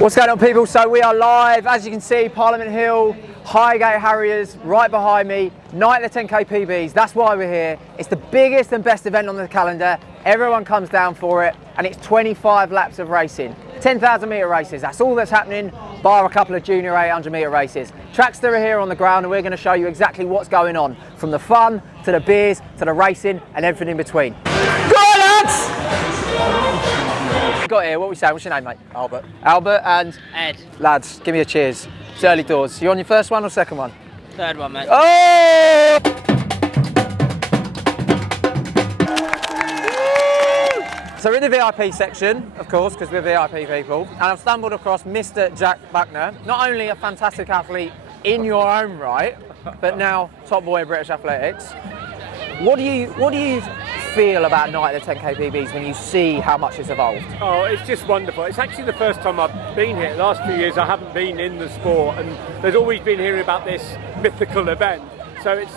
What's going on, people? So we are live, as you can see, Parliament Hill, Highgate Harriers right behind me, night of the 10k PBs. That's why we're here. It's the biggest and best event on the calendar. Everyone comes down for it, and it's 25 laps of racing, 10,000 metre races. That's all that's happening, bar a couple of junior 800 metre races. Tracks that are here on the ground, and we're going to show you exactly what's going on, from the fun to the beers to the racing and everything in between. Go on, lads! Got here, what are we saying? What's your name, mate? Albert. Albert and Ed. Lads, give me a cheers. It's early doors. You on your first one or second one? Third one, mate. Oh! So we're in the VIP section, of course, because we're VIP people, and I've stumbled across Mr. Jack Buckner, not only a fantastic athlete in your own right, but now top boy in British athletics. What do you feel about night at the 10k PBs when you see how much it's evolved? Oh, it's just wonderful. It's actually the first time I've been here. The last few years I haven't been in the sport, and there's always been hearing about this mythical event. So it's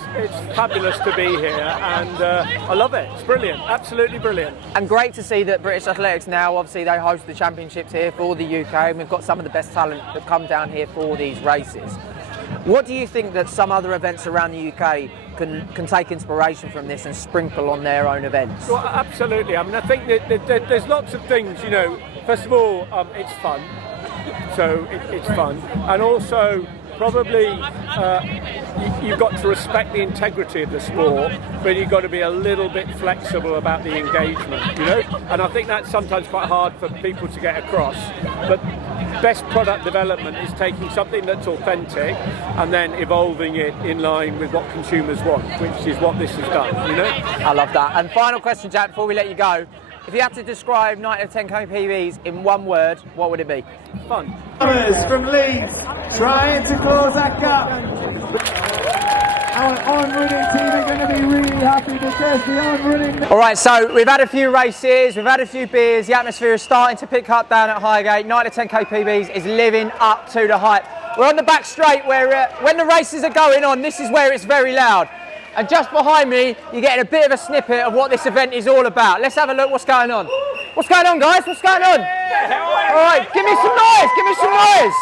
fabulous to be here, and I love it. It's brilliant, absolutely brilliant. And great to see that British Athletics now, obviously they host the championships here for the UK, and we've got some of the best talent that come down here for these races. What do you think that some other events around the UK can take inspiration from this and sprinkle on their own events? Well, absolutely. I mean, I think that there's lots of things, you know. First of all, it's fun. So it's fun. And also, probably you've got to respect the integrity of the sport, but you've got to be a little bit flexible about the engagement, you know? And I think that's sometimes quite hard for people to get across. But best product development is taking something that's authentic and then evolving it in line with what consumers want, which is what this has done, you know? I love that. And final question, Jack, before we let you go. If you had to describe night of 10k PBs in one word, what would it be? Fun. From Leeds, trying to close that gap. Our on-running team are going to be really happy because the on-running... All right, so we've had a few races, we've had a few beers, the atmosphere is starting to pick up down at Highgate. Night of 10k PBs is living up to the hype. We're on the back straight where when the races are going on, this is where it's very loud. And just behind me, you're getting a bit of a snippet of what this event is all about. Let's have a look what's going on. What's going on, guys? What's going on? All right, give me some noise, give me some noise.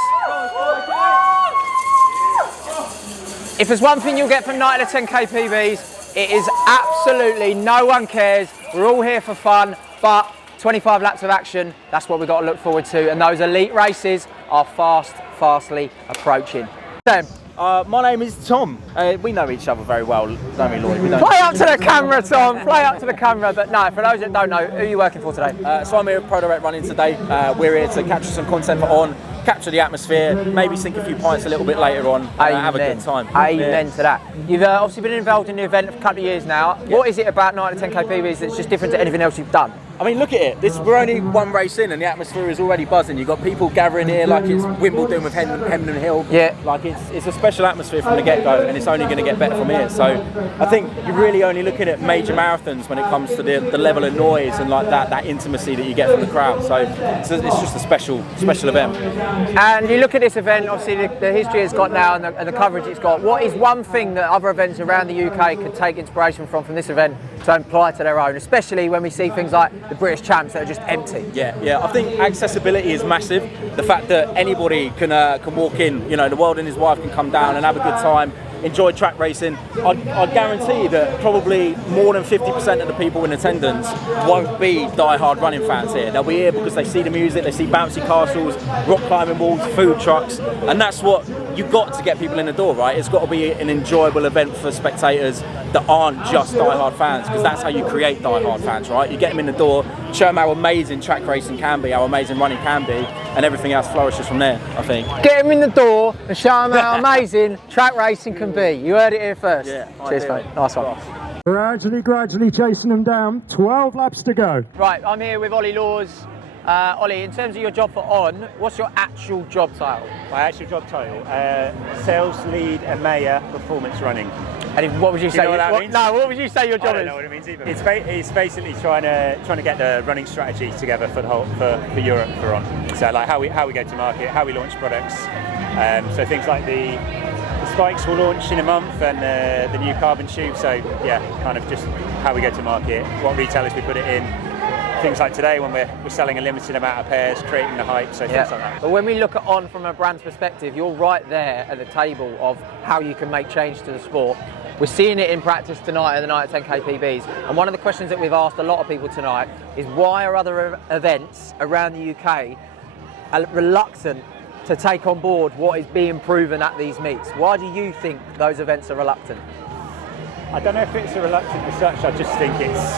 If there's one thing you'll get from night of the 10k PBs, it is absolutely no one cares. We're all here for fun, but 25 laps of action, that's what we've got to look forward to. And those elite races are fastly approaching. My name is Tom. We know each other very well, don't we, Lloyd? Play up to the camera, Tom. Play up to the camera. But no, for those that don't know, who are you working for today? So I'm here at Pro Direct Running today. We're here to capture some content for On, capture the atmosphere, maybe sink a few pints a little bit later on, have a good time. Amen to that. You've obviously been involved in the event for a couple of years now. Yeah. What is it about night of 10k PBs that's just different to anything else you've done? I mean, look at it. We're only one race in, and the atmosphere is already buzzing. You've got people gathering here like it's Wimbledon with Hemden Hill. Yeah. Like it's a special atmosphere from the get-go, and it's only going to get better from here. So I think you're really only looking at major marathons when it comes to the level of noise and like that intimacy that you get from the crowd. So it's just a special event. And you look at this event, obviously the history it's got now and the coverage it's got. What is one thing that other events around the UK could take inspiration from this event to apply to their own, especially when we see things like the British champs that are just empty? Yeah. I think accessibility is massive. The fact that anybody can walk in, you know, the world and his wife can come down and have a good time, enjoy track racing. I guarantee that probably more than 50% of the people in attendance won't be die-hard running fans here. They'll be here because they see the music, they see bouncy castles, rock climbing walls, food trucks, and that's what you've got to get people in the door, right? It's got to be an enjoyable event for spectators that aren't just die-hard fans, because that's how you create die-hard fans, right? You get them in the door, show them how amazing track racing can be, how amazing running can be, and everything else flourishes from there, I think. Get them in the door and show them how amazing track racing can be. You heard it here first. Yeah, cheers, mate. Nice one. Gradually chasing them down. 12 laps to go. Right, I'm here with Ollie Laws. Ollie, in terms of your job for On, what's your actual job title? My actual job title, Sales Lead EMEA Performance Running. And what would you say? You know what that means? No, what would you say your job I don't is? know what it means either. It's basically trying to get the running strategy together for Europe for On. So like how we go to market, how we launch products. So things like the spikes will launch in a month, and the new carbon shoe. So yeah, kind of just how we go to market, what retailers we put it in, things like today when we're selling a limited amount of pairs, creating the hype, so things like that. But when we look at On from a brand's perspective, you're right there at the table of how you can make change to the sport. We're seeing it in practice tonight at the night at 10k PBs, and one of the questions that we've asked a lot of people tonight is why are other events around the UK reluctant to take on board what is being proven at these meets? Why do you think those events are reluctant? I don't know if it's a reluctant as such, I just think it's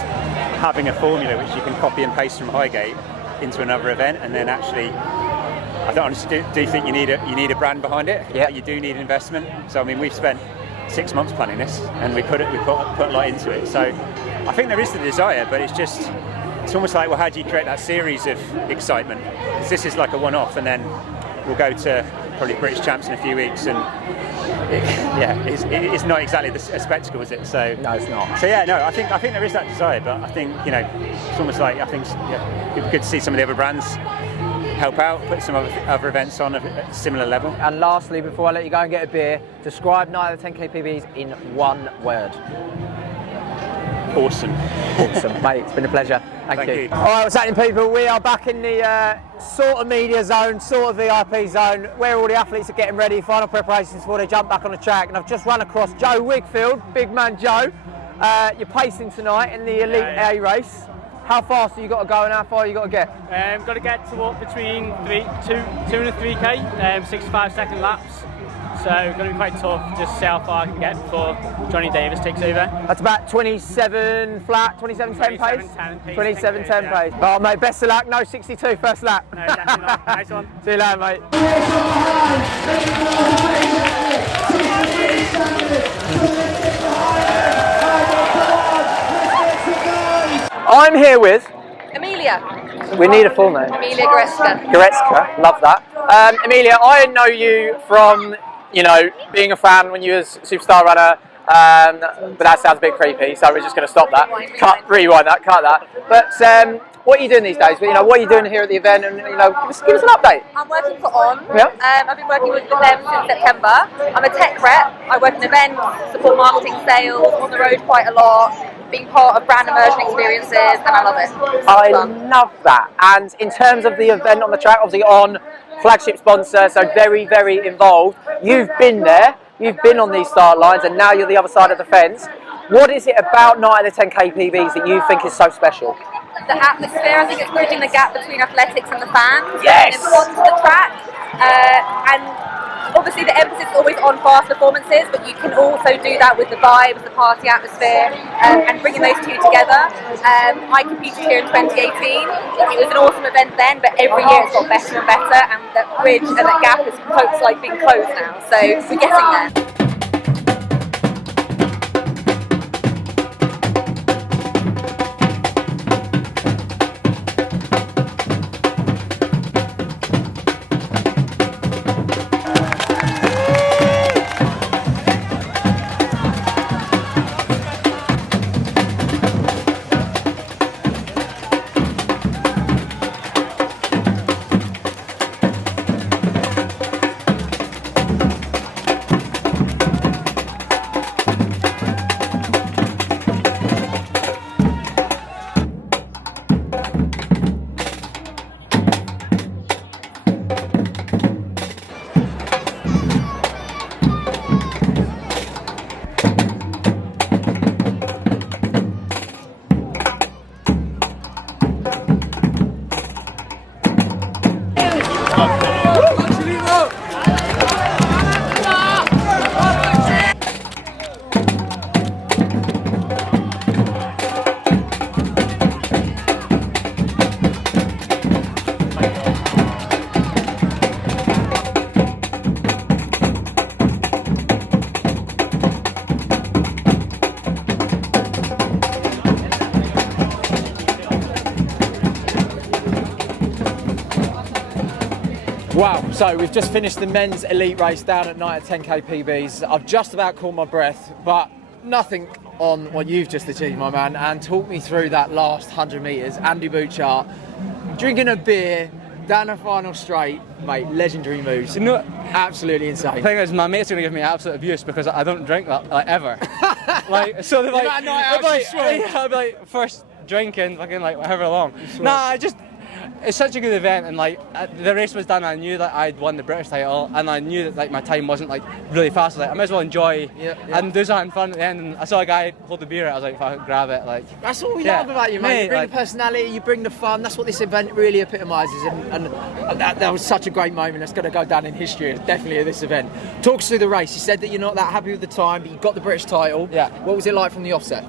having a formula which you can copy and paste from Highgate into another event, and then actually I don't honestly do think you need a brand behind it. Yeah. You do need investment. So I mean, we've spent 6 months planning this, and we put a lot into it. So I think there is the desire, but it's almost like, well, how do you create that series of excitement? Because this is like a one-off, and then we'll go to probably British Champs in a few weeks, and it's not exactly a spectacle, is it? So No, it's not. So yeah, no, I think there is that desire, but I think it's almost like it'd be good to see some of the other brands help out, put some other events on at a similar level. And lastly, before I let you go and get a beer, describe Night of the 10k PBs in one word. Awesome. Awesome, mate. It's been a pleasure. Thank you. you. All right, what's happening, people? We are back in the sort of media zone, sort of VIP zone, where all the athletes are getting ready, final preparations before they jump back on the track. And I've just run across Joe Wigfield, big man Joe. You're pacing tonight in the Elite A race. How fast have you got to go and how far you got to get? Got to get to what, between 2 and a 3k, 65-second laps. So going to be quite tough, just see how far I can get before Johnny Davis takes over. That's about 27 flat, 27.10 pace? 27.10 pace. 27.10 pace. Oh, mate, best of luck. No 62 first lap. No, definitely not. Nice one. See you later, mate. I'm here with... Amelia. We need a full name. Amelia Goretzka. Goretzka, love that. Amelia, I know you from, being a fan when you was Superstar Runner, but that sounds a bit creepy, so we're just going to stop that. Rewind that, cut that. But what are you doing these days? What are you doing here at the event? And give us an update. I'm working for On. Yeah. I've been working with them since September. I'm a tech rep. I work in events, support marketing, sales, on the road quite a lot, being part of brand immersion experiences, and I love it. I love that. And in terms of the event on the track, obviously On, flagship sponsor, so very, very involved. You've been there, you've been on these start lines, and now you're the other side of the fence. What is it about Night of the 10k PBs that you think is so special? The atmosphere, I think it's bridging the gap between athletics and the fans. Yes! It's onto the track, and obviously the emphasis is always on fast performances, but you can also do that with the vibes, the party atmosphere, and bringing those two together. I competed here in 2018. It was an awesome event then, but every year it's got better and better, and that bridge and that gap is like being closed now. So we're getting there. Wow, so we've just finished the men's elite race down at Night at 10k PBs. I've just about caught my breath, but nothing on what you've just achieved, my man, and talk me through that last 100 metres. Andy Bouchard, drinking a beer, down the final straight, mate, legendary moves. Absolutely insane. The thing is, my mate's going to give me absolute abuse because I don't drink that, ever. So they're like, Night out, I'll be like, first drinking, fucking like however long. Nah, it's such a good event, and like the race was done. I knew that I'd won the British title, and I knew that like my time wasn't like really fast. Like I might as well enjoy and do something fun at the end. And I saw a guy hold the beer. I was like, if I could grab it, like that's what we love about you, mate. You bring like, the personality, you bring the fun. That's what this event really epitomises, and that was such a great moment. That's going to go down in history, definitely, at this event. Talk us through the race. You said that you're not that happy with the time, but you got the British title. Yeah. What was it like from the offset?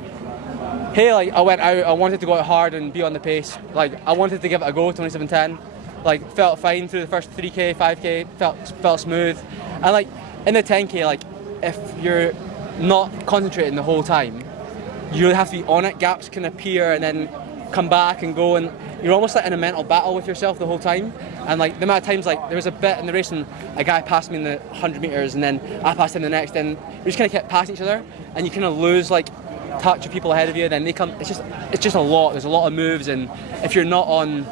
Hey, like I went out, I wanted to go out hard and be on the pace. Like I wanted to give it a go, 27:10. Like felt fine through the first 3k, 5k, felt smooth. And like in the 10k, like if you're not concentrating the whole time, you have to be on it. Gaps can appear and then come back and go, and you're almost like in a mental battle with yourself the whole time. And like the amount of times, like there was a bit in the race and a guy passed me in the 100 meters, and then I passed him the next, and we just kind of kept passing each other, and you kind of lose like touch of people ahead of you. Then they come. It's just a lot. There's a lot of moves, and if you're not on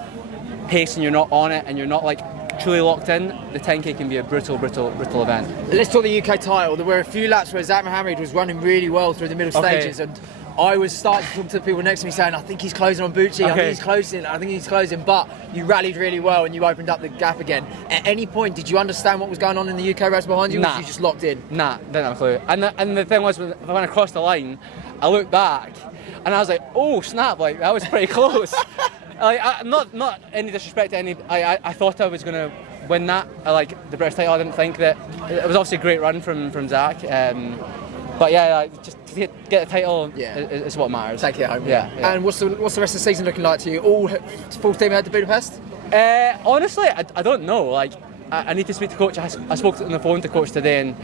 pace and you're not on it and you're not like truly locked in, the 10k can be a brutal event. Let's talk the UK title. There were a few laps where Zach Mohammed was running really well through the middle stages, and I was starting to talk to the people next to me saying, I think he's closing on Bucci, I think he's closing, but you rallied really well and you opened up the gap again. At any point, did you understand what was going on in the UK race behind you, or was you just locked in? Nah, didn't have a clue. And the thing was, when I crossed the line, I looked back and I was like, oh snap, like that was pretty close. Like, not any disrespect to any, I thought I was going to win that, like the British title. I didn't think that, it was obviously a great run from Zach. But yeah, like, just to get the title is what matters. Take it home. Yeah. And what's the rest of the season looking like to you? All full steam ahead to Budapest? Honestly, I don't know. Like, I need to speak to coach. I spoke on the phone to coach today, and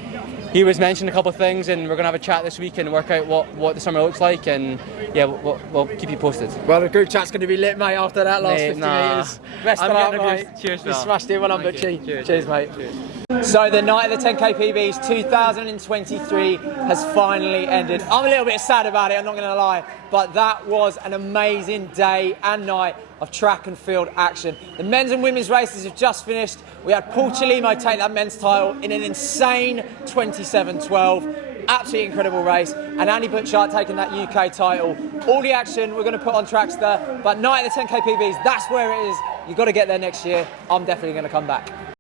he was mentioning a couple of things, and we're going to have a chat this week and work out what the summer looks like, and yeah, we'll keep you posted. Well, the group chat's going to be lit, mate, after that last 50 metres. Best of luck, mate. Cheers, You smashed it. Well done, Bucci. Cheers, mate. Cheers. So the night of the 10k PBs 2023 has finally ended. I'm a little bit sad about it, I'm not going to lie, but that was an amazing day and night of track and field action. The men's and women's races have just finished. We had Paul Chelimo take that men's title in an insane 27:12. Absolutely incredible race. And Andy Butchart taking that UK title. All the action we're going to put on Trackster, but night of the 10k PBs, that's where it is. You've got to get there next year. I'm definitely going to come back.